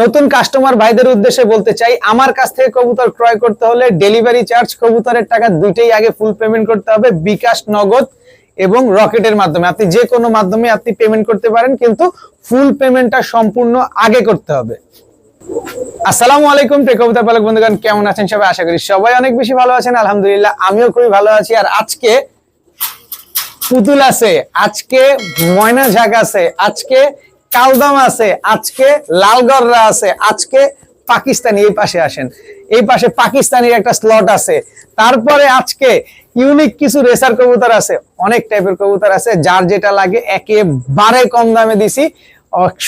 নতুন কাস্টমার ভাইদের উদ্দেশ্যে বলতে চাই, আমার কাছ থেকে কবুতর ক্রয় করতে হলে ডেলিভারি চার্জ কবুতরের টাকা দুইটাই আগে ফুল পেমেন্ট করতে হবে বিকাশ, নগদ এবং রকেটের মাধ্যমে। আপনি যে কোনো মাধ্যমে আপনি পেমেন্ট করতে পারেন, কিন্তু ফুল পেমেন্টটা সম্পূর্ণ আগে করতে হবে। আসসালামু আলাইকুম টেক কবুতর পালক বন্ধুগণ, কেমন আছেন সবাই? আশা করি সবাই অনেক বেশি ভালো আছেন, আলহামদুলিল্লাহ আমিও খুবই ভালো আছি। আর আজকে পুতুল আছে, আজকে ময়না ঝাঁক আছে, আজকে কালদাম আছে, আজকে লালগররা আছে, আজকে পাকিস্তানি এই পাশে আসেন। এই পাশে পাকিস্তানির একটা স্লট আছে। তারপরে আজকে ইউনিক কিছু রেসার কবুতর আছে, অনেক টাইপের কবুতর আছে, যার যেটা লাগে একেবারে কম দামে দিছি।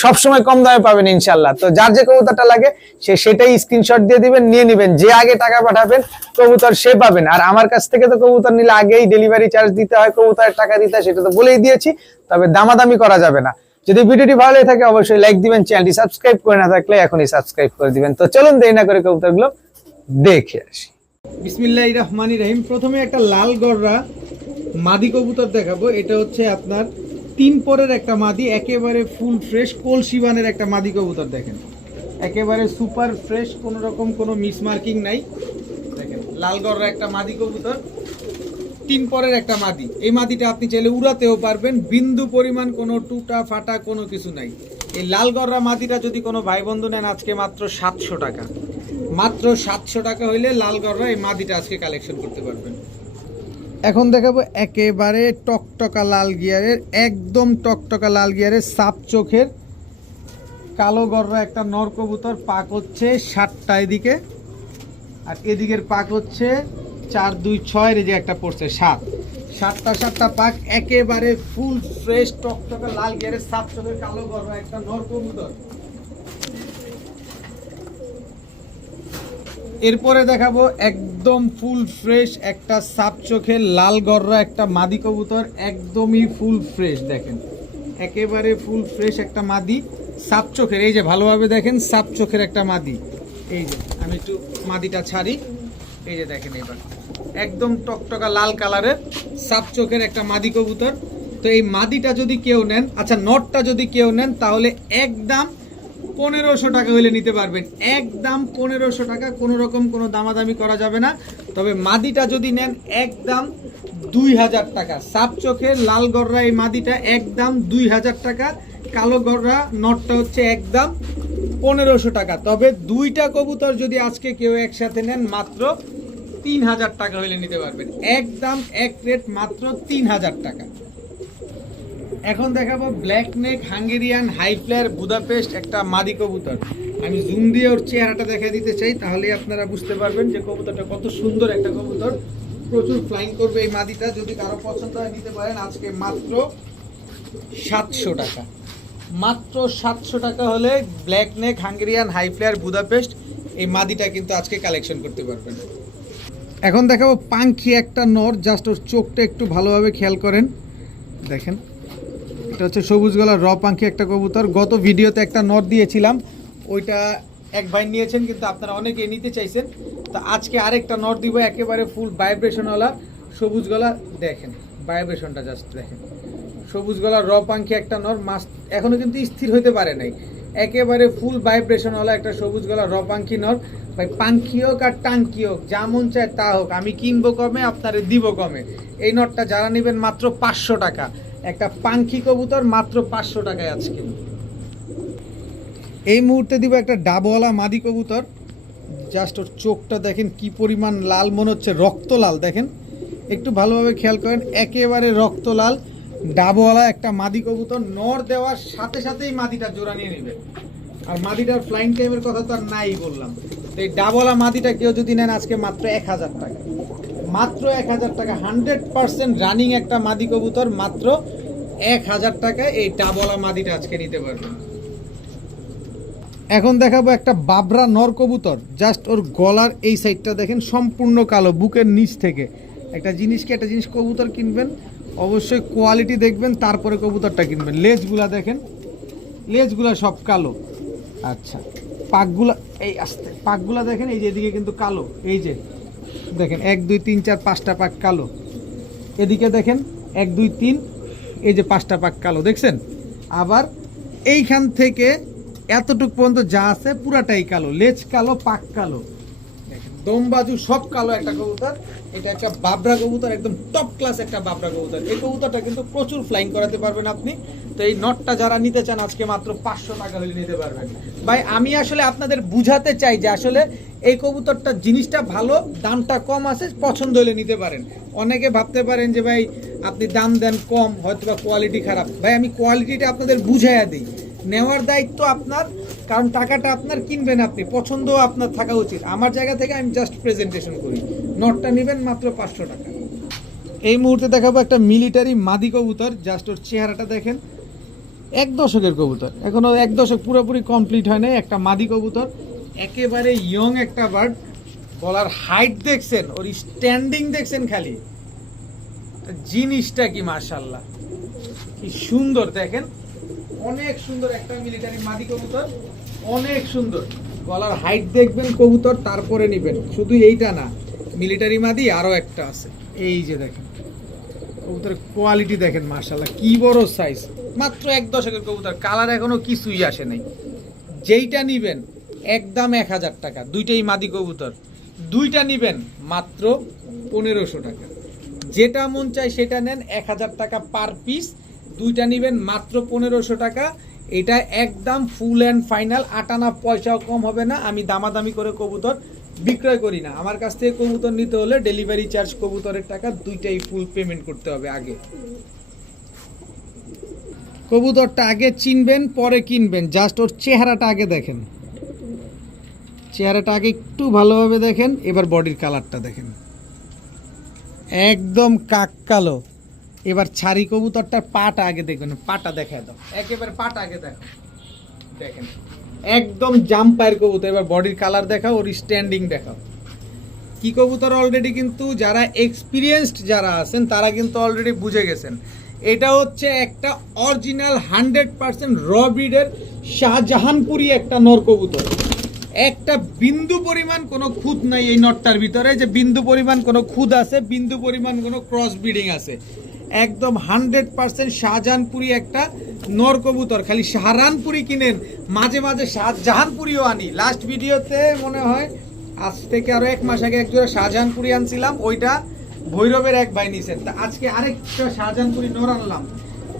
সব সময় কম দামে পাবেন ইনশাল্লাহ তো যার যে কবুতরটা লাগে, সে সেটাই স্ক্রিনশট দিয়ে দিবেন, নিয়ে নিবেন। যে আগে টাকা পাঠাবেন, কবুতর সে পাবেন। আর আমার কাছ থেকে তো কবুতর নিলে আগেই ডেলিভারি চার্জ দিতে হয়, কবুতরের টাকা দিতে হয়, সেটা তো বলেই দিয়েছি, তবে দামাদামি করা যাবে না। যদি ভিডিওটি ভালো লেগে থাকে, অবশ্যই লাইক দিবেন চ্যানেলটি সাবস্ক্রাইব করে না থাকলে এখনই সাবস্ক্রাইব করে দিবেন। তো চলুন দেরি না করে কবুতরগুলো দেখে আসি। বিসমিল্লাহ রহমানি রহিম। প্রথমে একটা লাল গররা মাদি কবুতর দেখাবো। এটা হচ্ছে আপনার তিন পরের একটা মাদি, একেবারে ফুল ফ্রেশ কলসিবানের একটা মাদি কবুতর, দেখেন। একেবারে সুপার ফ্রেশ কোনো রকম কোনো মিসমার্কিং নাই। দেখেন, লাল গররা একটা মাদি কবুতর। তিন পরের একটা মাদি। এই মাদিটা আপনি চাইলে উড়াতেও পারবেন, বিন্দু পরিমাণ কোনো টুটা ফাটা কোনো কিছু নাই। এই লাল গররা মাদিটা যদি কোনো ভাই বন্ধু নেন, আজকে মাত্র সাতশো টাকা। মাত্র সাতশো টাকা হইলে লাল গররা এই মাদিটা আজকে কালেকশন করতে পারবেন। এখন দেখাবো একেবারে টকটকা লাল গিয়ারের, একদম টকটকা লাল গিয়ারের সাপ চোখের। কালো গররা একটা নর কবুতর, পাক হচ্ছে সাতটা এদিকে। আর এদিকের পাক হচ্ছে চার দুই ছয়ের যে একটা পড়ছে, সাত। সাতটা সাতটা পাক, একেবারে ফুল ফ্রেশ টকটকা লাল গিয়ারের সাপ চোখের কালো গররা একটা নর কবুতর। এরপরে দেখাবো একদম ফুল ফ্রেশ একটা সাপ চোখের লাল গররা একটা মাদি কবুতর, একদমই ফুল ফ্রেশ দেখেন। একেবারে ফুল ফ্রেশ একটা মাদি সাপ চোখের এই যে ভালোভাবে দেখেন সাপ চোখের একটা মাদি। এই যে, আমি একটু মাদিটা ছাড়ি। এই যে দেখেন এবার। একদম টকটকা লাল কালারের, সাপ চোখের একটা মাদি কবুতর। তো এই মাদিটা যদি কেউ নেন আচ্ছা নটটা যদি কেউ নেন, তাহলে একদম পনেরোশো টাকা হইলে নিতে পারবেন। একদম পনেরোশো টাকা, কোনো রকম কোনো দামাদামি করা যাবে না। তবে মাদিটা যদি নেন, একদম দুই হাজার টাকা। সাপ চোখের লাল গররা এই মাদিটা একদম দুই হাজার টাকা। কালো গররা নটটা হচ্ছে একদম পনেরোশো টাকা। তবে দুইটা কবুতর যদি আজকে কেউ একসাথে নেন, মাত্র তিন হাজার টাকা হইলে নিতে পারবেন। একদম এক রেট মাত্র তিন হাজার টাকা। এখন দেখাবো black neck Hungarian high flyer Budapest একটা মাদি কবুতর। আমি জুম দিয়ে ওর চেহারাটা দেখা দিতে চাই তাহলে আপনারা বুঝতে পারবেন যে কবুতরটা কত সুন্দর একটা কবুতর। প্রচুর ফ্লাইং করবে এই মাদিটা, যদি কারও পছন্দ হয় নিতে পারেন। আজকে মাত্র সাতশো টাকা। মাত্র সাতশো টাকা হলে black neck Hungarian high flyer Budapest এই মাদিটা কিন্তু আজকে কালেকশন করতে পারবেন। এখন দেখাবো পাঙ্খি একটা নর জাস্ট ওর চোখটা একটু ভালোভাবে খেয়াল করেন। দেখেন, এটা হচ্ছে সবুজ গলার র পাখি একটা কবুতর। গত ভিডিওতে একটা নর দিয়েছিলাম, ওইটা এক ভাই নিয়েছেন, কিন্তু আপনারা অনেকে নিতে চাইছেন। তো আজকে আরেকটা নর দিব, একেবারে ফুল ভাইব্রেশনওয়ালা সবুজ গলা। দেখেন ভাইব্রেশনটা জাস্ট দেখেন। সবুজ গলার র পাখি একটা নর মাস এখনও কিন্তু স্থির হইতে পারে নাই। একেবারে ফুল ভাইব্রেশনওয়ালা একটা সবুজ গলা র পাখি নর। ভাই পাঙ্খি হোক আর টাঙ্কি হোক, যা চায় তা হোক, আমি কিনবো কমে, আপনারে দিব কমে। এই নটটা যারা নেবেন মাত্র পাঁচশো টাকা। একটা পাঙ্খি কবুতর মাত্র পাঁচশো টাকায় আজকে। এই মুহূর্তে দিব একটা ডাবওয়ালা মাদি কবুতর। জাস্ট ওর চোখটা দেখেন কি পরিমাণ লাল, মনে হচ্ছে রক্ত লাল, দেখেন। একটু ভালোভাবে খেয়াল করেন, একেবারে রক্ত লাল। ডাবওয়ালা একটা মাদি কবুতর, নর দেওয়ার সাথে সাথেই মাদিটা জোড়া নিয়ে নেবে। আর মাদিটার ফ্লাইং টাইমের কথা তো আর নাই বললাম। এই ডাবওয়ালা মাদিটা কেউ যদি নেন আজকে মাত্র এক হাজার টাকা। মাত্র এক হাজার টাকা হান্ড্রেড পার্সেন্ট রানিং একটা মাদি কবুতর, মাত্র এক হাজার টাকা এই ডাবলা মাদিটা আজকে নিতে পারবেন। এখন দেখাবো একটা বাবরা নর কবুতর জাস্ট ওর গলার এই সাইডটা দেখেন, সম্পূর্ণ কালো, বুকের নিচ থেকে। একটা জিনিসকে একটা জিনিস কবুতর কিনবেন? অবশ্যই কোয়ালিটি দেখবেন, তারপরে কবুতরটা কিনবেন। লেজগুলা দেখেন, লেজগুলা সব কালো। আচ্ছা। পাকগুলা এই আসতে, পাকগুলা দেখেন, এই যে এদিকে কিন্তু কালো, এই যে, দেখেন, এক, দুই, তিন, চার, পাঁচটা পাক কালো। এদিকে দেখেন, এক, দুই, তিন, এই যে পাঁচটা পাক কালো, দেখছেন? আবার এইখান থেকে এতটুক পর্যন্ত যা আছে পুরাটাই কালো, লেজ কালো, পাক কালো। দেখেন, দম বাজু সব কালো একটা কবুতর। এটা একটা বাবরা কবুতর একদম টপ ক্লাস একটা বাবরা কবুতর। এই কবুতরটা কিন্তু প্রচুর ফ্লাইং করাতে পারবেন আপনি। তো এই নটটা যারা নিতে চান আজকে মাত্র পাঁচশো টাকা হলে নিতে পারবেন। ভাই আমি আসলে আপনাদের বুঝাতে চাই যে আসলে এই কবুতরটা জিনিসটা ভালো দামটা কম আছে পছন্দ হলে নিতে পারেন। অনেকে ভাবতে পারেন যে ভাই আপনি দাম দেন কম হয়তো বা কোয়ালিটি খারাপ। ভাই আমি কোয়ালিটিটা আপনাদের বুঝাইয়া দিই। নেওয়ার দায়িত্ব আপনার কারণ টাকাটা আপনার কিনবেন আপনি পছন্দ আপনার থাকা উচিত। আমার জায়গা থেকে আমি জাস্ট প্রেজেন্টেশন করি। নটটা নেবেন মাত্র পাঁচশো টাকা। এই মুহূর্তে দেখাবো একটা মিলিটারি মাদি কবুতর জাস্ট ওর চেহারাটা দেখেন। এক দশকের কবুতর। এখনও এক দশক পুরোপুরি কমপ্লিট হয় নাই একটা মাদি কবুতর। একেবারে ইয়ং একটা বার্ড বলার হাইট দেখছেন, ওর স্ট্যান্ডিং দেখছেন খালি। জিনিসটা কি মার্শাল্লাহ কি সুন্দর দেখেন। অনেক সুন্দর একটা মিলিটারি মাদি কবুতর। অনেক সুন্দর। গলার হাইট দেখবেন কবুতর, তারপরে নেবেন। শুধু এইটা না মিলিটারি মাদি আরও একটা আছে। এই যে দেখেন, কবুতরের কোয়ালিটি দেখেন মার্শাল্লাহ কি বড় সাইজ মাত্র এক দশকের কবুতর কালার এখনও কিছুই আসে নাই। যেইটা নিবেন, একদম এক হাজার টাকা। দুইটাই মাদি কবুতর। দুইটা নিবেন, মাত্র পনেরোশো টাকা। যেটা মন চায় সেটা নেন, এক হাজার টাকা পার পিস দুইটা নিবেন, মাত্র পনেরোশো টাকা। এটা একদম ফুল অ্যান্ড ফাইনাল আটানা পয়সাও কম হবে না, আমি দামাদামি করে কবুতর বিক্রয় করি না। আমার কাছ থেকে কবুতর নিতে হলে ডেলিভারি চার্জ কবুতরের টাকা দুইটাই ফুল পেমেন্ট করতে হবে আগে। কবুতরটা আগে চিনবেন, পরে কিনবেন। জাস্ট ওর চেহারাটা আগে দেখেন। চেহারাটা আগে একটু ভালোভাবে দেখেন, এবার বডির কালারটা দেখেন। একদম কাক কালো। এবার ছাড়ি কবুতরটার পাটা আগে দেখবেন পাটা দেখায় দাও। একেবারে পাটা আগে দেখো। দেখেন, একদম জাম্পায়ের কবুতর। এবার বডির কালার দেখাও, ওর স্ট্যান্ডিং দেখাও। কি কবুতর অলরেডি কিন্তু যারা এক্সপিরিয়েন্সড যারা আছেন, তারা কিন্তু অলরেডি বুঝে গেছেন। এটা হচ্ছে একটা অরিজিনাল হান্ড্রেড পার্সেন্ট র ব্রিডের শাহজাহানপুরি একটা নর কবুতর। একটা বিন্দু পরিমাণ কোনো খুঁত নাই এই নটটার ভিতরে। যে বিন্দু পরিমাণ কোনো খুদ আছে, বিন্দু পরিমাণ কোনো ক্রস ব্রিডিং আছে। একদম হান্ড্রেড পার্সেন্ট শাহজাহানপুরি একটা নর কবুতর। খালি শাহরানপুরি কিনেন, মাঝে মাঝে শাহজাহানপুরিও আনি। লাস্ট ভিডিওতে মনে হয় আজ থেকে আরও এক মাস আগে একজোড়া শাহজাহানপুরি আনছিলাম, ওইটা ভৈরবের এক ভাই নিছেন তা আজকে আরেকটা শাহজাহানপুরি নর আনলাম।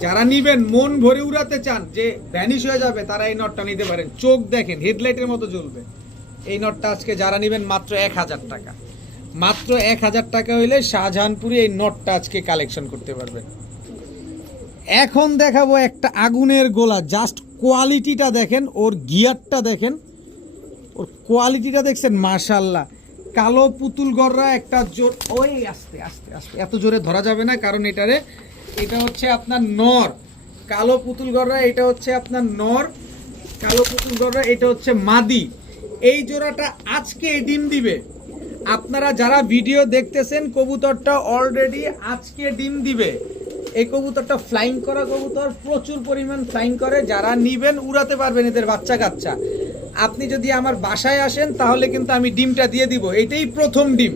যারা নিবেন, মন ভরে উড়াতে চান যে ভ্যানিশ হয়ে যাবে, তারা এই নটটা নিতে পারেন। চোখ দেখেন হেডলাইটের মতো জ্বলবে। এই নটটা আজকে যারা নিবেন, মাত্র এক হাজার টাকা। মাত্র এক হাজার টাকা হইলে শাহজাহানপুরে এই নটটা আজকে কালেকশন করতে পারবেন এখন দেখাবো একটা আগুনের গোলা জাস্ট কোয়ালিটিটা দেখেন, ওর গিয়ারটা দেখেন। ওর কোয়ালিটিটা দেখছেন মাশাল্লাহ কালো পুতুল গররা একটা জোর, ওই আস্তে আস্তে আস্তে। এত জোরে ধরা যাবে না, কারণ এটারে, এটা হচ্ছে আপনার নর। কালো পুতুল গররা এটা হচ্ছে আপনার নর। কালো পুতুল গররা এটা হচ্ছে মাদি। এই জোড়াটা আজকে ডিম দিবে। আপনারা যারা ভিডিও দেখতেছেন, কবুতরটা অলরেডি আজকে ডিম দিবে। এই কবুতরটা ফ্লাইং করা কবুতর, প্রচুর পরিমাণ ফ্লাইং করে। যারা নিবেন, উড়াতে পারবেন এদের বাচ্চা কাচ্চা। আপনি যদি আমার বাসায় আসেন, তাহলে কিন্তু আমি ডিমটা দিয়ে দিব। এটাই প্রথম ডিম।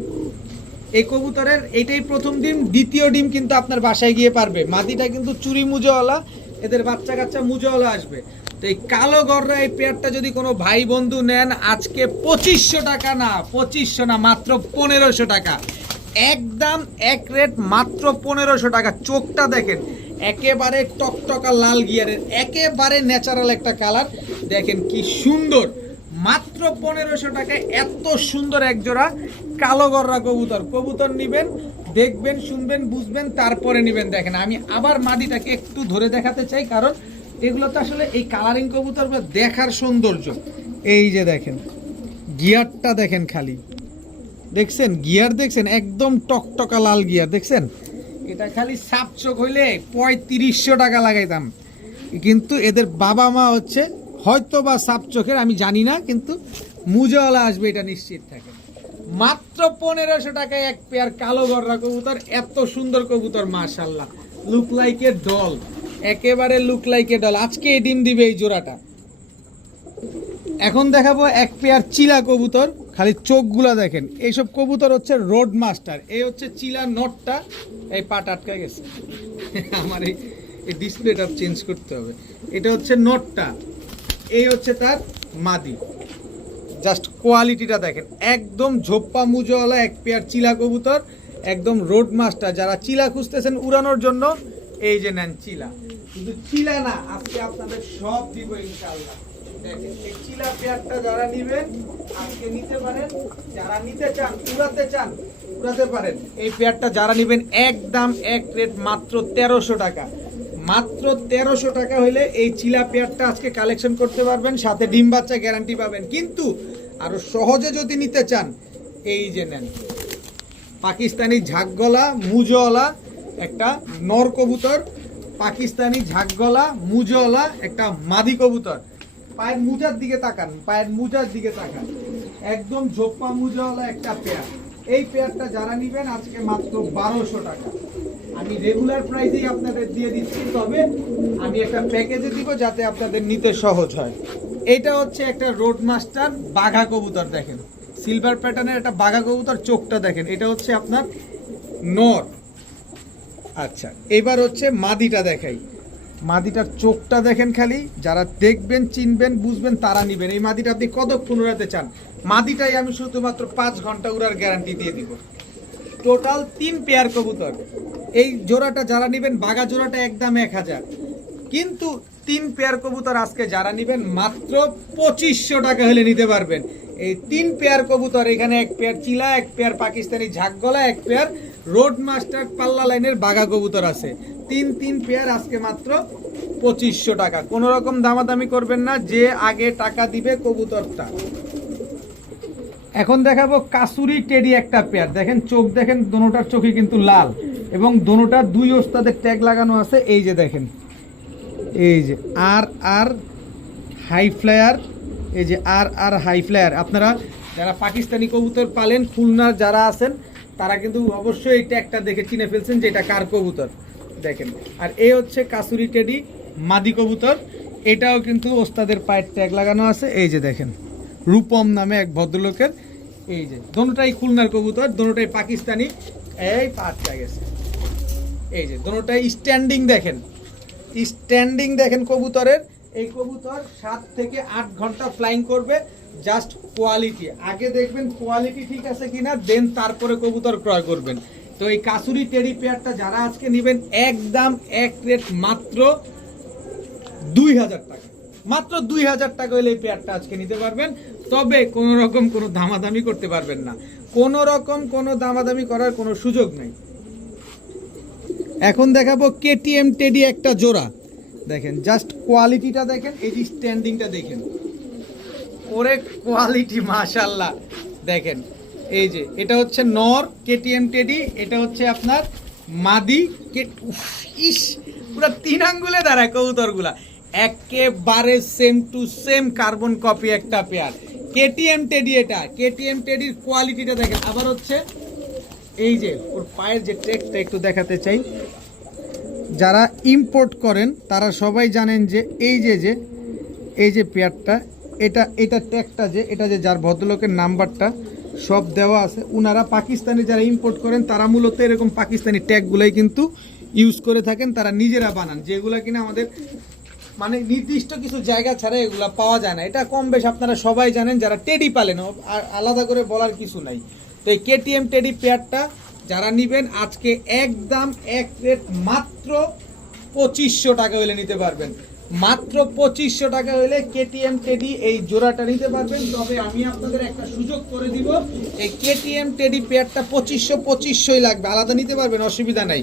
এই কবুতরের এটাই প্রথম ডিম। দ্বিতীয় ডিম কিন্তু আপনার বাসায় গিয়ে পারবে। মাটিটা কিন্তু চুরি মুজোওয়ালা এদের বাচ্চা কাচ্চা মুজোওয়ালা আসবে। তো এই কালো গররা এই পেয়ারটা যদি কোনো ভাই বন্ধু নেন, আজকে পঁচিশশো টাকা না, পঁচিশশো না, মাত্র পনেরোশো টাকা। একদম এক রেট মাত্র পনেরোশো টাকা। চোখটা দেখেন, একেবারে টকটকা লাল গিয়ারের, একেবারে ন্যাচারাল একটা কালার দেখেন কি সুন্দর, মাত্র পনেরোশো টাকায় এত সুন্দর এক জোড়া কালো গররা কবুতর। কবুতর নিবেন, দেখবেন, শুনবেন, বুঝবেন, তারপরে নিবেন। দেখেন, আমি আবার মাদিটাকে একটু ধরে দেখাতে চাই, কারণ এগুলো তো আসলে এই কালারিং কবুতর দেখার সৌন্দর্য। এই যে দেখেন, গিয়ারটা দেখেন খালি। দেখছেন? গিয়ার দেখছেন? একদম টকটকা লাল গিয়ার, দেখছেন? এটা খালি সাপ চোখ হইলে পঁয়ত্রিশশো টাকা লাগাইতাম। কিন্তু এদের বাবা মা হচ্ছে হয়তো বা সাপ চোখের, আমি জানি না, কিন্তু মুজাওয়ালা আসবে, এটা নিশ্চিত থাকে। মাত্র পনেরোশো টাকায় এক পেয়ার কালো গররা কবুতর, এত সুন্দর কবুতর মাশাল্লাহ লুক লাইক এ ডল একেবারে লুক লাইক ডল আজকে এই ডিম দিবে এই জোড়াটা। এখন দেখাবো এক পেয়ার চিলা কবুতর। খালি চোখগুলা দেখেন। এইসব কবুতর হচ্ছে রোড মাস্টার এই হচ্ছে চিলা নটটা। এই পাট আটকে গেছে। আমার এই ডিসপ্লেটা চেঞ্জ করতে হবে। এটা হচ্ছে নটটা। এই হচ্ছে তার মাদি। জাস্ট কোয়ালিটিটা দেখেন। একদম ঝোপ্পা মুজোওয়ালা এক পেয়ার চিলা কবুতর। একদম রোড মাস্টার যারা চিলা খুঁজতেছেন উড়ানোর জন্য এই যে নেন, চিলা। কিন্তু চিলা না, আজকে আপনাদের সব দিব ইনশাআল্লাহ। দেখেন, এই চিলা পেয়ারটা যারা আজকে নিতে পারেন। যারা নিতে চান, উড়াতে চান, উড়াতে পারেন। এই পেয়ারটা যারা এক রেট মাত্র তেরোশো টাকা। মাত্র তেরোশো টাকা হলে এই চিলা পেয়ারটা আজকে কালেকশন করতে পারবেন, সাথে ডিম বাচ্চা গ্যারান্টি পাবেন। কিন্তু আরও সহজে যদি নিতে চান, এই যে নেন। পাকিস্তানি ঝাকগলা, মুজওয়ালা একটা নর কবুতর, পাকিস্তানি ঝাকগলা, মুজওয়ালা, একটা মাদি কবুতর। পায়ের মুজার দিকে তাকান, পায়ের মুজার দিকে তাকান। একদম ঝোপ্পা মুজাওয়ালা একটা পেয়ার এই পেয়ারটা যারা নিবেন, আজকে মাত্র বারোশো টাকা। আমি রেগুলার প্রাইসেই আপনাদের দিয়ে দিচ্ছি, তবে আমি একটা প্যাকেজে দিব যাতে আপনাদের নিতে সহজ হয়। এটা হচ্ছে একটা রোড মাস্টার বাঘা কবুতর, দেখেন। সিলভার প্যাটার্নের একটা বাঘা কবুতর, চোখটা দেখেন। এটা হচ্ছে আপনার নর। আচ্ছা এবার হচ্ছে মাদিটা দেখাই। মাদিটার চোখটা দেখেন খালি, যারা দেখবেন, চিনবেন, বুঝবেন, তারা নিবেন। এই মাদিটা আপনি কতক্ষণ উড়াতে চান? মাদিটাই আমি শুধুমাত্র পাঁচ ঘণ্টা উড়ার গ্যারান্টি দিয়ে দিব। টোটাল তিন পেয়ার কবুতর। এই জোড়াটা যারা নেবেন, বাঘা জোড়াটা একদম এক হাজার। কিন্তু তিন পেয়ার কবুতর আজকে যারা নেবেন, মাত্র পঁচিশশো টাকা হলে নিতে পারবেন। এই তিন পেয়ার কবুতর, এখানে এক পেয়ার চিলা এক পেয়ার পাকিস্তানি ঝাকগলা এক পেয়ার রোড মাস্টার পাল্লা লাইনের বাঘা কবুতর আছে। তিন তিন পেয়ার আজকে মাত্র পঁচিশশো টাকা। কোনো রকম দামাদামি করবেন না, যে আগে টাকা দিবে কবুতরটা। এখন দেখাবো কাসুরি টেডি একটা পেয়ার। দেখেন চোখ দেখেন, দোনোটার চোখে কিন্তু লাল। এবং দোনোটার দুই ওস্তাদের ট্যাগ লাগানো আছে। এই যে দেখেন, এই যে আর আর হাই ফ্লায়ার, এই যে আর আর হাই ফ্লায়ার। আপনারা যারা পাকিস্তানি কবুতর পালেন, খুলনার যারা আছেন তারা কিন্তু অবশ্যই এই ট্যাগটা দেখে চিনে ফেলছেন যে এটা কার কবুতর। দেখেন, আর এই হচ্ছে কাসুরি টেডি মাদি কবুতর। এটাও কিন্তু ওস্তাদের পায়ের ট্যাগ লাগানো আছে। এই যে দেখেন, রূপম নামে এক ভদ্রলোকের। এই যে, দোনোটাই খুলনার কবুতর, দোনোটাই পাকিস্তানি। এই পাঁচটা গেছে। এই যে, দোনোটাই স্ট্যান্ডিং দেখেন। স্ট্যান্ডিং দেখেন কবুতরের। এই কবুতর সাত থেকে আট ঘণ্টা ফ্লাইং করবে। জাস্ট কোয়ালিটি আগে দেখবেন কোয়ালিটি ঠিক আছে কিনা দেন তারপরে কবুতর ক্রয় করবেন। তো এই কাসুরি টেডি পেয়ারটা যারা আজকে নেবেন, একদম এক রেট মাত্র দুই হাজার টাকা। মাত্র দুই হাজার টাকা হলে এই পেয়ারটা আজকে নিতে পারবেন। তবে কোনো রকম কোনো দামাদামি করতে পারবেন না। কোনো রকম কোনো দামাদামি করার কোনো সুযোগ নেই। এখন দেখাবো কেটিএম টেডি একটা জোড়া। দেখেন জাস্ট কোয়ালিটিটা দেখেন, এই যে স্ট্যান্ডিংটা দেখেন। ওরে কোয়ালিটি মাশাল্লাহ দেখেন, এই যে, এটা হচ্ছে নর, কেটিএম টেডি, এটা হচ্ছে আপনার মাদি, কে ইস, পুরো তিন আঙ্গুলে দাঁড়ায় কবুতরগুলা। একেবারে same to same carbon copy একটা পেয়ার কেটিএম টেডি এটা, কেটিএম টেডির কোয়ালিটিটা দেখেন। আবার হচ্ছে, এই যে, ওর পায়ের যে ট্রেকটা একটু দেখাতে চাই। যারা ইম্পোর্ট করেন, তারা সবাই জানেন যে, এই যে যে, এই যে পেয়ারটা এটা এটা ট্যাগটা যে, এটা যে যার ভদ্রলোকের নাম্বারটা, সব দেওয়া আছে। উনারা পাকিস্তানি যারা ইম্পোর্ট করেন, তারা মূলত এরকম পাকিস্তানি ট্যাগগুলোই কিন্তু ইউজ করে থাকেন, তারা নিজেরা বানান। যেগুলো কিনা আমাদের মানে নির্দিষ্ট কিছু জায়গা ছাড়া এগুলা পাওয়া যায় না। এটা কম বেশ আপনারা সবাই জানেন, যারা টেডি পালেন আর আলাদা করে বলার কিছু নাই। তো এই কেটিএম টেডি পেয়ারটা যারা নিবেন, আজকে একদম এক রেট মাত্র পঁচিশশো টাকা হলে নিতে পারবেন। মাত্র পঁচিশশো টাকা হলে কেটিএম, টেডি এই জোড়াটা নিতে পারবেন। তবে আমি আপনাদের একটা সুযোগ করে দিব। এই কেটিএম, টেডি পেয়ারটা পঁচিশশো পঁচিশশোই লাগবে। আলাদা নিতে পারবেন, অসুবিধা নাই।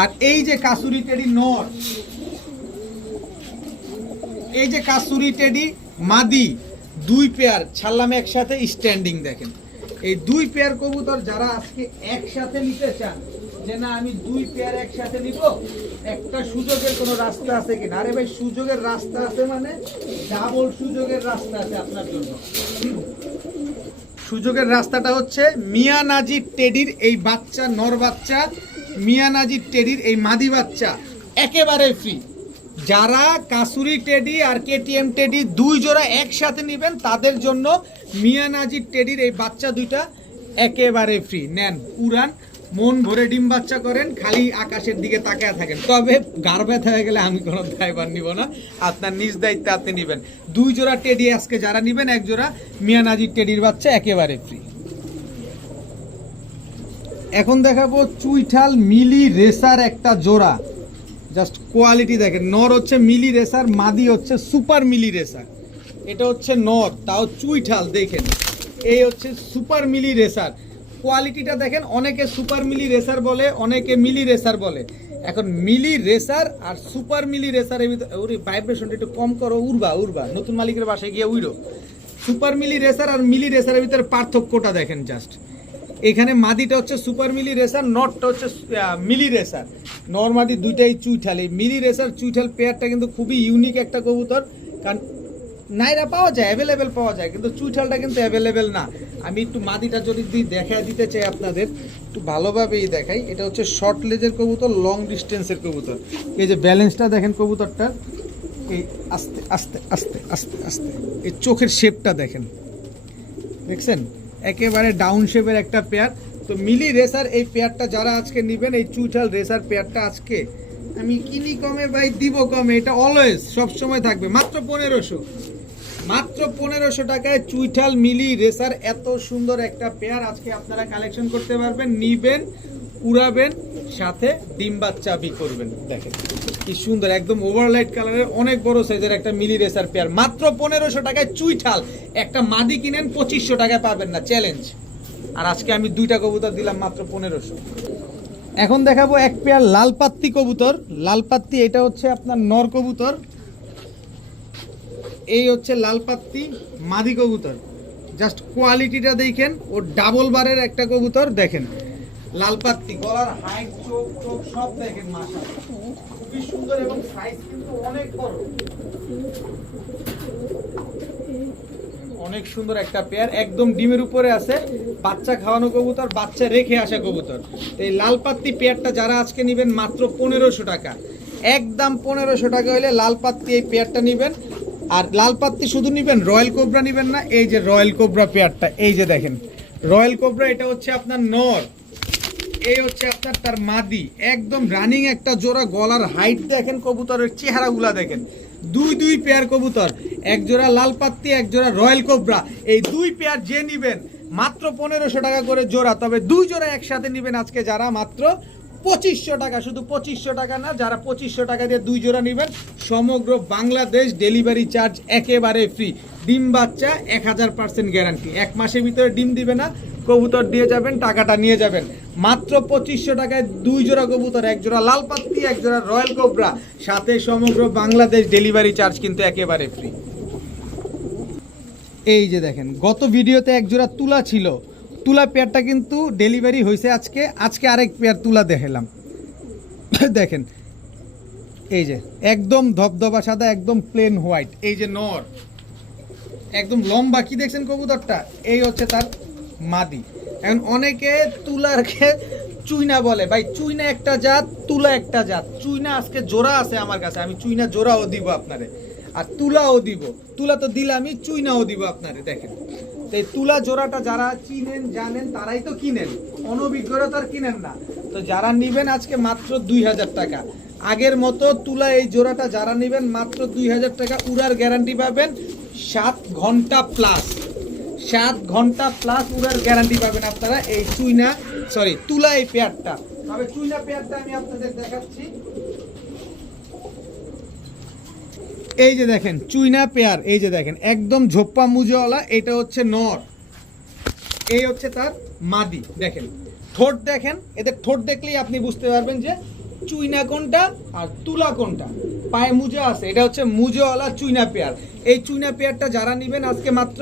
আর এই যে কাসুরি টেডি নর এই যে কাসুরি টেডি মাদি, দুই পেয়ার, ছাড়লাম একসাথে স্ট্যান্ডিং দেখেন। এই দুই পেয়ার কবুতর যারা আজকে একসাথে নিতে চান, যে না, আমি দুই পেয়ার একসাথে নিব, একটা সুযোগের কোনো রাস্তা আছে কিনা? আরে ভাই, সুযোগের রাস্তা আছে মানে ডাবল সুযোগের রাস্তা আছে আপনার জন্য। সুযোগের রাস্তাটা হচ্ছে মিয়া নাজির টেডির এই বাচ্চা, নর বাচ্চা মিয়া নাজির টেডির এই মাদি বাচ্চা, একেবারে ফ্রি যারা কাসুরি টেডি আর কেটিএম টেডি দুই জোড়া একসাথে নেবেন, তাদের জন্য মিয়া নাজির টেডির এই বাচ্চা দুইটা একেবারে ফ্রি নেন, উড়ান, মন ভরে ডিম বাচ্চা করেন, খালি আকাশের দিকে তাকায় থাকেন। তবে গার ব্যথা হয়ে গেলে আমি কোনো ড্রাইভার নিব না, আপনার নিজ দায়িত্বে আপনি নেবেন। দুই জোড়া টেডি আজকে যারা নেবেন, এক জোড়া মিয়ানাজির টেডির বাচ্চা একেবারে ফ্রি এখন দেখাবো চুইঠাল মিলি রেসার একটা জোড়া। জাস্ট কোয়ালিটি দেখেন। নর হচ্ছে মিলি রেসার, মাদি হচ্ছে সুপার মিলি রেসার। এটা হচ্ছে নর, তাও চুইঠাল দেখেন। এই হচ্ছে সুপার মিলি রেসার। কোয়ালিটিটা দেখেন, অনেকে সুপার মিলি রেসার বলে, অনেকে মিলি রেসার বলে। এখন মিলি রেসার আর সুপার মিলি রেসারের ভিতরে ওরে ভাইব্রেশনটা একটু কম করো, উড়বা উড়বা। নতুন মালিকের বাসায় গিয়ে উইরো। সুপার মিলি রেসার আর মিলি রেসারের ভিতরে পার্থক্যটা দেখেন জাস্ট। এখানে মাদিটা হচ্ছে সুপার মিলি রেসার, নটটা হচ্ছে মিলি রেসার। নর্মাদি দুইটাই চুইঠাল। এই মিলি রেসার, চুইঠাল পেয়ারটা কিন্তু খুবই ইউনিক একটা কবুতর। কারণ নাইরা পাওয়া যায় অ্যাভেলেবেল পাওয়া যায়, কিন্তু চুইঠালটা কিন্তু অ্যাভেলেবেল না। আমি একটু মাদিটা যদি দেখা দিতে চাই আপনাদের, একটু ভালোভাবেই দেখাই। এটা হচ্ছে শর্ট লেজের কবুতর লং ডিস্টেন্সের কবুতর। এই যে ব্যালেন্সটা দেখেন কবুতরটার এই আস্তে আস্তে আস্তে আস্তে আস্তে। এই চোখের শেপটা দেখেন। দেখছেন? একেবারে ডাউন শেপের একটা পেয়ার তো মিলি রেসার এই পেয়ারটা যারা আজকে নেবেন, এই চুইঠাল রেসার পেয়ারটা আজকে, আমি কিনি কমে ভাই, দিব কমে, এটা অলওয়েজ সব সময় থাকবে। মাত্র পনেরোশো। মাত্র পনেরোশো টাকায় চুইঠাল মিলি রেসার এত সুন্দর একটা পেয়ার আজকে আপনারা কালেকশন করতে পারবেন, নিবেন, উড়াবেন। সাথে ডিম বাচ্চা বি করবেন, দেখেন। কি সুন্দর, একদম ওভারলাইট কালারের অনেক বড় সাইজের একটা মিলি রেসার পেয়ার মাত্র পনেরোশো টাকায় চুইঠাল। একটা মাদি কিনেন, পঁচিশশো টাকায় পাবেন না। চ্যালেঞ্জ আর আজকে আমি দুইটা কবুতর দিলাম মাত্র পনেরোশো। এখন দেখাবো এক পেয়ার লালপাত্তি কবুতর। লালপাত্তি, এটা হচ্ছে আপনার নর কবুতর। এই হচ্ছে লালপাত্তি মাদি কবুতর। জাস্ট কোয়ালিটিটা দেখেন। ও ডাবল বারের একটা কবুতর, দেখেন। লালপাত্তি গলার হাইট চোখ চোখ সব দেখেন মাশা খুবই সুন্দর এবং সাইজ কিন্তু অনেক বড়। অনেক সুন্দর একটা পেয়ার একদম ডিমের উপরে আছে। বাচ্চা খাওয়ানো কবুতর, বাচ্চা রেখে আসা কবুতর। এই লাল পাত্তি পেয়ারটা যারা আজকে নেবেন মাত্র পনেরোশো টাকা। একদম পনেরোশো টাকা হলে লাল পাত্তি এই পেয়ারটা নেবেন। আর লাল পাত্তি শুধু নেবেন, রয়্যাল কোবরা নেবেন না, এই যে রয়্যাল কোবরা পেয়ারটা এই যে দেখেন। রয়্যাল কোবরা, এটা হচ্ছে আপনার নর। এই হচ্ছে আপনার তার মাদি। একদম রানিং একটা জোড়া গলার হাইট দেখেন কবুতরের চেহারাগুলা দেখেন। দুই দুই পেয়ার কবুতর, এক জোড়া লাল পাত্তি, এক জোড়া রয়্যাল কোবরা। এই দুই পেয়ার যে নিবেন, মাত্র পনেরোশো টাকা করে জোড়া, তবে দুই জোড়া একসাথে নিবেন আজকে যারা মাত্র পঁচিশশো টাকা, শুধু পঁচিশশো টাকা না, যারা পঁচিশশো টাকা দিয়ে দুই জোড়া নেবেন, সমগ্র বাংলাদেশ ডেলিভারি চার্জ একেবারে ফ্রি ডিম বাচ্চা এক হাজার পার্সেন্ট গ্যারান্টি এক মাসের ভিতরে ডিম দিবে না, কবুতর দিয়ে যাবেন, টাকাটা নিয়ে যাবেন। মাত্র পঁচিশশো টাকায় দুই জোড়া কবুতর, এক জোড়া লাল পাত্তি এক জোড়া রয়্যাল কোবরা। সাথে সমগ্র বাংলাদেশ ডেলিভারি চার্জ কিন্তু একেবারে ফ্রি এই যে দেখেন, গত ভিডিওতে এক জোড়া তুলা ছিল। তুলা পেয়ারটা কিন্তু ডেলিভারি হয়েছে আজকে। আজকে আরেক পেয়ার তুলা দেখালাম। দেখেন, এই যে, একদম ধবধবা সাদা, একদম প্লেন হোয়াইট এই যে নর, একদম লম্বা। কি দেখছেন কবুতরটা? এই হচ্ছে তার মাদি। এখন অনেকে তুলারকে চুইনা বলে। ভাই, চুইনা একটা জাত, তুলা একটা জাত। চুইনা আজকে জোড়া আছে আমার কাছে। আমি চুইনা জোড়াও দিব আপনারে। আর তুলাও দিব। তুলা তো দিলামই, চুইনাও দিব আপনারে, দেখেন। তো এই তুলা জোড়াটা যারা চিনেন, জানেন, তারাই তো কিনেন। অনভিজ্ঞরা তো আর কিনেন না। তো যারা নিবেন আজকে মাত্র দুই হাজার টাকা। আগের মতো তুলা এই জোড়াটা যারা নেবেন, মাত্র দুই হাজার টাকা উড়ার গ্যারান্টি পাবেন। সাত ঘণ্টা প্লাস সাত ঘণ্টা প্লাস উড়ার গ্যারান্টি পাবেন আপনারা এই চুইনা সরি তুলা এই পেয়ারটা। তবে চুইনা পেয়ারটা আমি আপনাদের দেখাচ্ছি। এই যে দেখেন, চুইনা পেয়ার, এই যে দেখেন, একদম ঝোপ্পা মুজোওয়ালা এটা হচ্ছে নর। এই হচ্ছে তার মাদি, দেখেন। ঠোঁট দেখেন, এদের ঠোঁট দেখলেই আপনি বুঝতে পারবেন যে চুইনা কোনটা আর তুলা কোনটা। পায়ে মুজো আছে, এটা হচ্ছে মুজোওয়ালা চুইনা পেয়ার। এই চুইনা পেয়ারটা যারা নেবেন আজকে মাত্র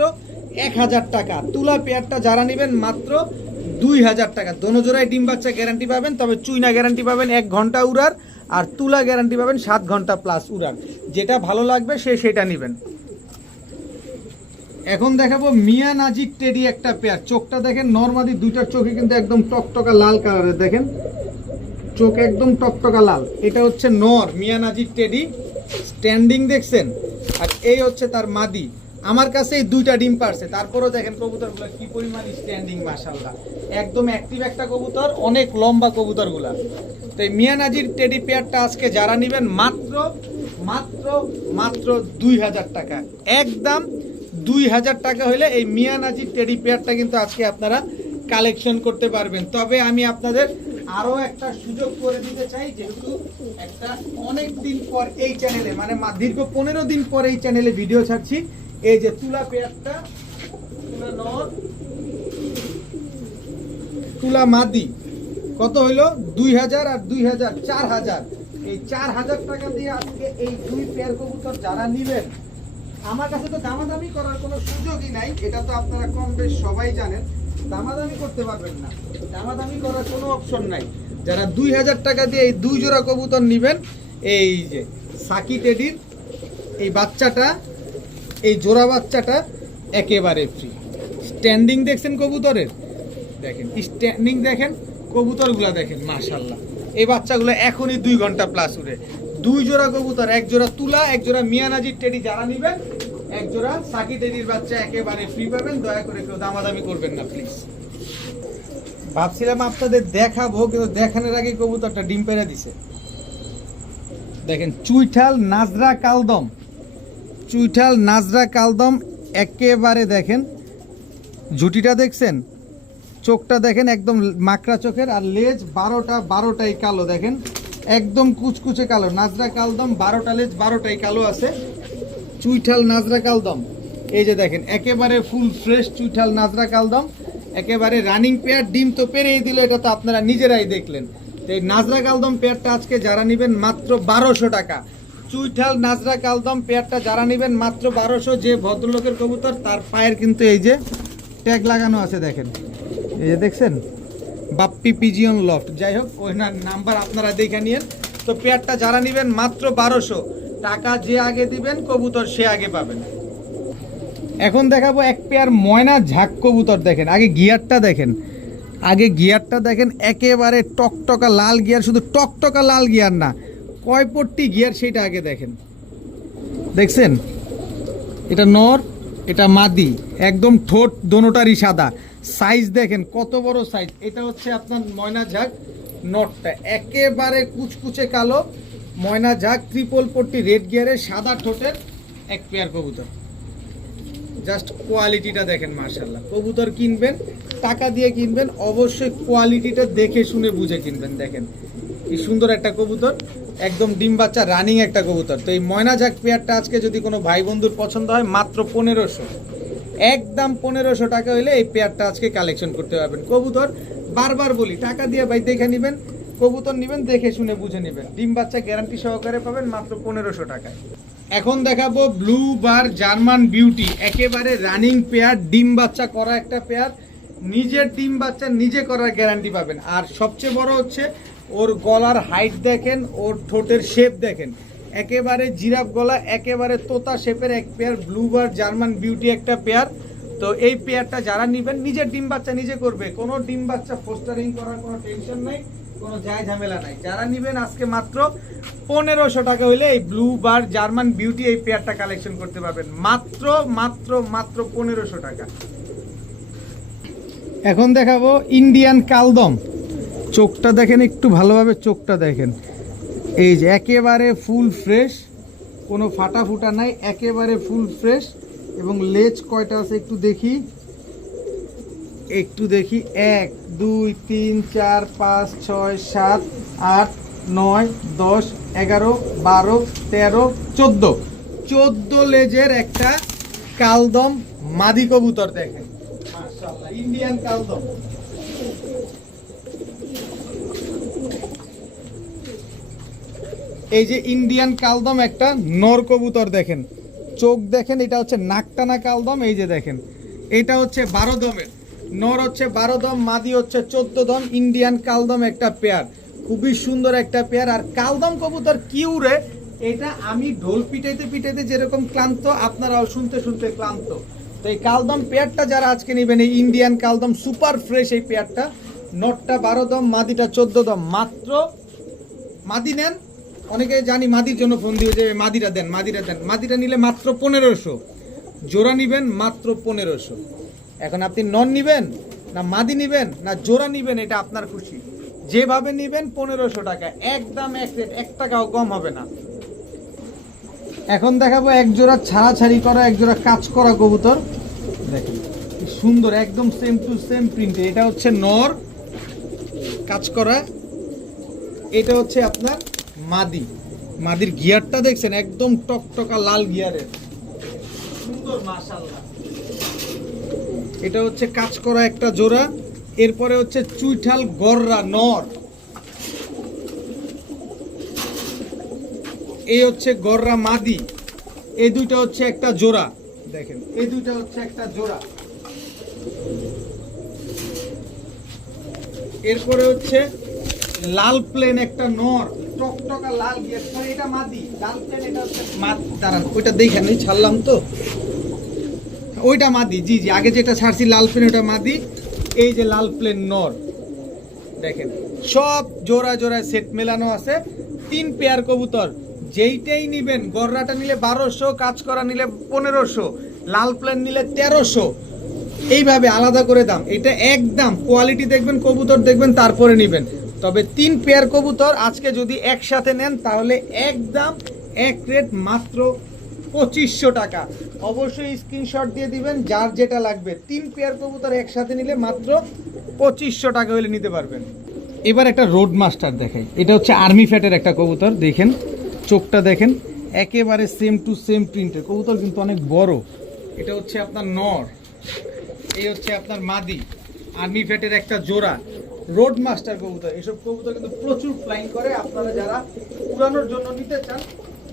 এক হাজার টাকা। তুলা পেয়ারটা যারা নেবেন মাত্র দুই হাজার টাকা। দোনো জোড়ায় ডিম বাচ্চা গ্যারান্টি পাবেন, তবে চুইনা গ্যারান্টি পাবেন এক ঘণ্টা উড়ার। আর তুলা গ্যারান্টি পাবেন সাত ঘণ্টা প্লাস উড়ান। যেটা ভালো লাগবে সে সেটা নেবেন। এখন দেখাবো মিয়া নাজিক টেডি একটা পেয়ার চোখটা দেখেন নর্মালি দুইটার চোখে কিন্তু একদম টকটকা লাল কালারের দেখেন। চোখ একদম টকটকা লাল। এটা হচ্ছে নর, মিয়া নাজিক টেডি। স্ট্যান্ডিং দেখছেন। আর এই হচ্ছে তার মাদি। আমার কাছে এই দুইটা ডিম পারছে। তারপরেও দেখেন কবুতরগুলো কি পরিমাণ স্ট্যান্ডিং মাশাল্লাহ একদম অ্যাক্টিভ একটা কবুতর, অনেক লম্বা কবুতরগুলা। তো এই মিয়ানাজির টেডি পেয়ারটা আজকে যারা নেবেন, মাত্র মাত্র মাত্র দুই হাজার টাকা। একদম দুই হাজার টাকা হলে এই মিয়ানাজির টেডি পেয়ারটা কিন্তু আজকে আপনারা কালেকশন করতে পারবেন। তবে আমি আপনাদের আরও একটা সুযোগ করে দিতে চাই, যেহেতু একটা অনেক দিন পর এই চ্যানেলে মানে দীর্ঘ পনেরো দিন পর এই চ্যানেলে ভিডিও ছাড়ছি। এই যে তুলা পেয়ারটা, তুলা মাদি, কত হইল? দুই হাজার আর দুই হাজার, চার হাজার। এই চার হাজার টাকা দিয়ে আজকে এই দুই পেয়ার কবুতর যারা নিবেন আমার কাছে তো দামাদামি করার কোনো সুযোগই নাই, এটা তো আপনারা কম বেশ সবাই জানেন, দামাদামি করতে পারবেন না। দামাদামি করার কোনো অপশন নাই। যারা দুই হাজার টাকা দিয়ে এই দুই জোড়া কবুতর নিবেন, এই যে সাকি টেডির, এই বাচ্চাটা এই জোড়া বাচ্চাটা একেবারে ফ্রি স্ট্যান্ডিং দেখছেন কবুতরের? দেখেন স্ট্যান্ডিং দেখেন, কবুতরগুলো দেখেন মাশাল্লাহ এই বাচ্চাগুলো এখনই দুই ঘণ্টা প্লাস উড়ে। দুই জোড়া কবুতর, এক জোড়া তুলা, এক জোড়া মিয়ানাজির টেডি যারা নিবেন, এক জোড়া সাকি টেডির বাচ্চা একেবারে ফ্রি পাবেন। দয়া করে কেউ দামাদামি করবেন না প্লিজ ভাবছিলাম আপনাদের দেখাবো, কিন্তু দেখানোর আগে কবুতরটা ডিম পেড়ে দিছে। দেখেন, চুইঠাল নাজরা কালদম। চুইঠাল নাজরা কালদম একেবারে দেখেন, ঝুটিটা দেখছেন? চোখটা দেখেন একদম মাকড়া চোখের, আর লেজ বারোটা, বারোটাই কালো দেখেন। একদম কুচকুচে কালো। নাজরা কালদম বারোটা, লেজ বারোটাই কালো আছে। চুইঠাল নাজরা কালদম, এই যে দেখেন, একেবারে ফুল ফ্রেশ চুইঠাল নাজরা কালদম, একেবারে রানিং পেয়ার ডিম তো পেরেই দিল, এটা তো আপনারা নিজেরাই দেখলেন। তো এই নাজরা কালদম পেয়ারটা আজকে যারা নেবেন মাত্র বারোশো টাকা। চুইঠাল নাজরা কালদম পেয়ারটা যারা নেবেন মাত্র বারোশো, যে ভদ্রলোকের কবুতর, তার পায়ের কিন্তু এই যে ট্যাগ লাগানো আছে দেখেন। এই যে দেখছেন? Bappi pigeon loft. যাই হোক ওই নাম্বার আপনারা দেখে নিন তো পেয়ারটা যারা নেবেন মাত্র বারোশো, টাকা যে আগে দিবেন, কবুতর সে আগে পাবেন। এখন দেখাবো এক পেয়ার ময়না ঝাক কবুতর দেখেন। আগে গিয়ারটা দেখেন। আগে গিয়ারটা দেখেন, একেবারে টকটকা লাল গিয়ার, শুধু টকটকা লাল গিয়ার না। কয় পট্টি গিয়ার সেটা আগে দেখেন। দেখছেন? এটা নর, এটা মাদি, একদম ঠোঁট দোনোটারই সাদা। সাইজ দেখেন, কত বড় সাইজ। এটা হচ্ছে আপনার ময়না ঝাঁক নটটা। একেবারে কুচকুচে কালো ময়না ঝাঁক ত্রিপল পট্টি রেড গিয়ারের সাদা ঠোঁটের এক পেয়ার কবুতর। জাস্ট কোয়ালিটিটা দেখেন মার্শাল্লাহ কবুতর কিনবেন, টাকা দিয়ে কিনবেন, অবশ্যই কোয়ালিটিটা দেখে শুনে বুঝে কিনবেন, দেখেন। কি সুন্দর একটা কবুতর। একদম ডিম বাচ্চা রানিং একটা কবুতর। তো এই ময়না ঝাক পেয়ারটা আজকে যদি কোনো ভাই বন্ধুর পছন্দ হয়, মাত্র পনেরোশো। একদম পনেরোশো টাকা হলে এই পেয়ারটা আজকে কালেকশন করতে পারবেন। কবুতর বারবার বলি, টাকা দিয়ে ভাই দেখে নেবেন, কবুতর নেবেন, দেখে শুনে বুঝে নেবেন। ডিম বাচ্চা গ্যারান্টি সহকারে পাবেন মাত্র পনেরোশো টাকায়। এখন দেখাবো ব্লু বার জার্মান বিউটি একেবারে রানিং পেয়ার, ডিম বাচ্চা করা একটা পেয়ার। নিজের ডিম বাচ্চা নিজে করার গ্যারান্টি পাবেন। আর সবচেয়ে বড় হচ্ছে ওর গলার হাইট দেখেন, ওর ঠোঁটের শেপ দেখেন। একেবারে জিরাফ গলা, একেবারে তোতা শেপের এক pair blue bar German beauty একটা পেয়ার তো এই পেয়ারটা যারা নেবেন, নিজের ডিম বাচ্চা নিজে করবে। কোনো ডিম বাচ্চা ফোস্টারিং করার কোনো টেনশন নাই, কোনো যায় ঝামেলা নাই। যারা নেবেন আজকে মাত্র পনেরোশো টাকা হইলে এই ব্লু বার জার্মান বিউটি এই পেয়ারটা কালেকশন করতে পারবেন। মাত্র মাত্র মাত্র পনেরোশো টাকা। এখন দেখাবো ইন্ডিয়ান কালদম। চোখটা দেখেন, একটু ভালোভাবে চোখটা দেখেন। এই যে একেবারে ফুল ফ্রেশ, কোনো ফাটা ফুটা নাই, একেবারে ফুল ফ্রেশ, এবং লেজ কয়টা আছে একটু দেখি। একটু দেখি, এক, দুই, তিন, চার, পাঁচ, ছয়, সাত, আট, নয়, দশ, এগারো, বারো, তেরো, চোদ্দ। চোদ্দ লেজের একটা কালদম মাদি কবুতর দেখেন। ইন্ডিয়ান কালদম। এই যে ইন্ডিয়ান কালদম একটা নর কবুতর দেখেন। চোখ দেখেন, এটা হচ্ছে নাকটানা কালদম, এই যে দেখেন। এটা হচ্ছে বারো দমের। নর হচ্ছে বারো দম, মাদি হচ্ছে চোদ্দ দম ইন্ডিয়ান কালদম একটা পেয়ার খুবই সুন্দর একটা পেয়ার আর কালদম কবুতর কি উড়ে, এটা আমি ঢোল পিটাইতে পিটাইতে যেরকম ক্লান্ত, আপনারাও শুনতে শুনতে ক্লান্ত। তো এই কালদম পেয়ারটা যারা আজকে নেবেন, এই ইন্ডিয়ান কালদম সুপার ফ্রেশ এই পেয়ারটা নটটা বারো দম, মাদিটা চোদ্দ দম। মাত্র মাদি নেন অনেকে জানি মাদির জন্য ফোন দিয়ে যে, মাদিরা দেন মাদিরা দেন। মাদিরা নিলে মাত্র পনেরোশো। জোড়া নিবেন মাত্র পনেরোশো। এখন আপনি নন নিবেন, না মাদি নিবেন, না জোড়া নিবেন, এটা আপনার খুশি। যেভাবে নিবেন পনেরোশো টাকা। একদম এক রেট এক টাকাও কম হবে না। এখন দেখাবো এক জোড়া ছাড়াছাড়ি করা, এক জোড়া কাজ করা কবুতর। দেখেন সুন্দর, একদম সেম টু সেম প্রিন্টে এটা হচ্ছে নর, কাজ করা। এটা হচ্ছে আপনার মাদি। মাদির গিয়ারটা দেখছেন একদম টকটকা লাল গিয়ারের। সুন্দর মাশাআল্লাহ। এটা হচ্ছে কাজ করা একটা জোড়া এরপরে হচ্ছে চুইঠাল গররা নর। এই হচ্ছে গররা মাদি। এই দুইটা হচ্ছে একটা জোড়া। দেখেন এই দুইটা হচ্ছে একটা জোড়া। এরপরে হচ্ছে লাল প্লেন একটা নর। সব জোড়া সেট মেলানো আছে, তিন পেয়ার কবুতর, যেইটাই নিবেন, গররাটা নিলে বারোশো, কাজ করা নিলে পনেরোশো, লাল প্লেন নিলে তেরোশো, এইভাবে আলাদা করে দাম, এটা একদম কোয়ালিটি দেখবেন, কবুতর দেখবেন, তারপরে নিবেন। তবে তিন পেয়ার কবুতর আজকে যদি একসাথে নেন, তাহলে একদম এক রেট মাত্র পঁচিশশো টাকা। অবশ্যই স্ক্রিনশট দিয়ে দিবেন, যার যেটা লাগবে। তিন পেয়ার কবুতর একসাথে নিলে মাত্র পঁচিশশো টাকা হলে নিতে পারবেন। এবার একটা রোড মাস্টার দেখাই। এটা হচ্ছে আর্মি ফ্যাটের একটা কবুতর, দেখেন। চোখটা দেখেন, একেবারে সেম টু সেম প্রিন্টের কবুতর কিন্তু অনেক বড়। এটা হচ্ছে আপনার নর। এই হচ্ছে আপনার মাদি। আর্মি ফ্যাটের একটা জোড়া। রোড মাস্টার কবুতর। এসব কবুতর কিন্তু প্রচুর ফ্লাইং করে। আপনারা যারা উড়ানোর জন্য নিতে চান,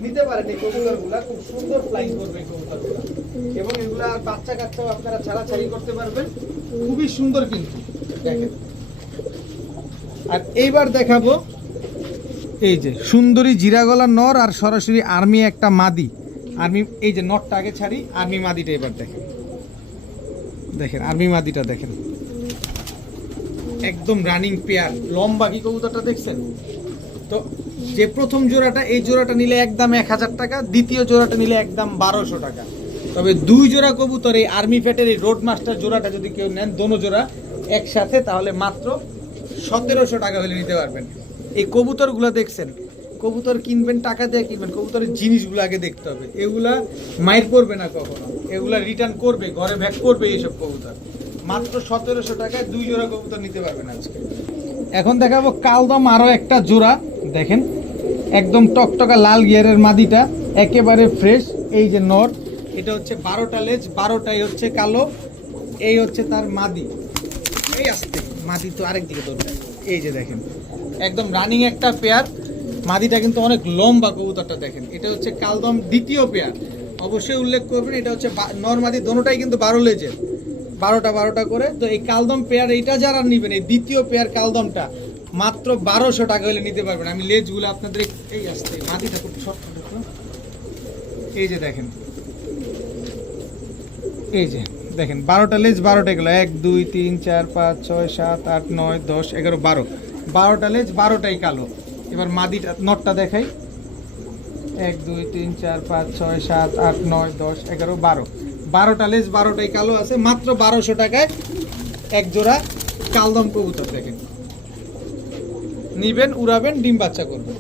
নিতে পারেন এই কবুতরগুলা। খুব সুন্দর ফ্লাইং করবে এই কবুতরগুলা। এবং এগুলা বাচ্চা কাচ্চাও আপনারা ছাড়াছাড়ি করতে পারবেন। খুবই সুন্দর কিন্তু। আর এইবার দেখাবো এই যে সুন্দরী জিরাগলা নর আর সরাসরি আর্মি একটা মাদি। আর্মি, এই যে নটটা আগে ছাড়ি, আর্মি মাদিটা এবার দেখেন। দেখেন, আর্মি মাদিটা দেখেন। একদম রানিং পেয়ার লম্বা কি কবুতরটা দেখছেন? তো যে প্রথম জোড়াটা, এই জোড়াটা নিলে একদম এক হাজার টাকা, দ্বিতীয় জোড়াটা নিলে একদম বারোশো টাকা। তবে দুই জোড়া কবুতর, এই আর্মি ফ্যাটের এই রোড মাস্টার জোড়াটা যদি কেউ নেন, দোনো জোড়া একসাথে, তাহলে মাত্র সতেরোশো টাকা হলে নিতে পারবেন। এই কবুতরগুলো দেখছেন, কবুতর কিনবেন, টাকা দিয়ে কিনবেন, কবুতরের জিনিসগুলো আগে দেখতে হবে। এগুলা মাইর করবে না কখনো, এগুলা রিটার্ন করবে, ঘরে ব্যাক করবে এইসব কবুতর। মাত্র সতেরোশো টাকায় দুই জোড়া কবুতর নিতে পারবেন আজকে। এখন দেখাবো কালদম আরও একটা জোড়া, দেখেন, একদম টকটকা লাল গিয়ারের মাদিটা, একেবারে ফ্রেশ এই যে নর, এটা হচ্ছে বারোটা লেজ, বারোটাই হচ্ছে কালো, এই হচ্ছে তার মাদি। এই আসতে মাদি তো আরেক দিকে দৌড়টা এই যে দেখেন, একদম রানিং একটা পেয়ার মাদিটা কিন্তু অনেক লম্বা কবুতরটা দেখেন। এটা হচ্ছে কালদম দ্বিতীয় পেয়ার অবশ্যই উল্লেখ করবেন, এটা হচ্ছে নর মাদি, দোনোটাই কিন্তু বারো লেজের। বারোটা বারোটা করে। তো এই কালদম পেয়ার, এইটা যারা নেবেন, এই দ্বিতীয় পেয়ার কালদমটা, মাত্র বারোশো টাকা হলে নিতে পারবেন। আমি লেজগুলো আপনাদের এই আসতে মাদিটা খুব শক্ত এই যে দেখেন। এই যে, দেখেন, বারোটা লেজ, বারোটা গেলো এক, দুই, তিন, চার, পাঁচ, ছয়, সাত, আট, নয়, দশ, এগারো, বারো। বারোটা লেজ, বারোটাই কালো। এবার মাদিটা, নটটা দেখাই। এক, দুই, তিন, চার, পাঁচ, ছয়, সাত, আট, নয়, দশ, এগারো, বারো। বারোটা লেজ বারোটাই কালো আছে, মাত্র বারোশো টাকায় এক জোড়া কালদম কবুতর দেখেন। নিবেন, উড়াবেন, ডিম বাচ্চা করবেন।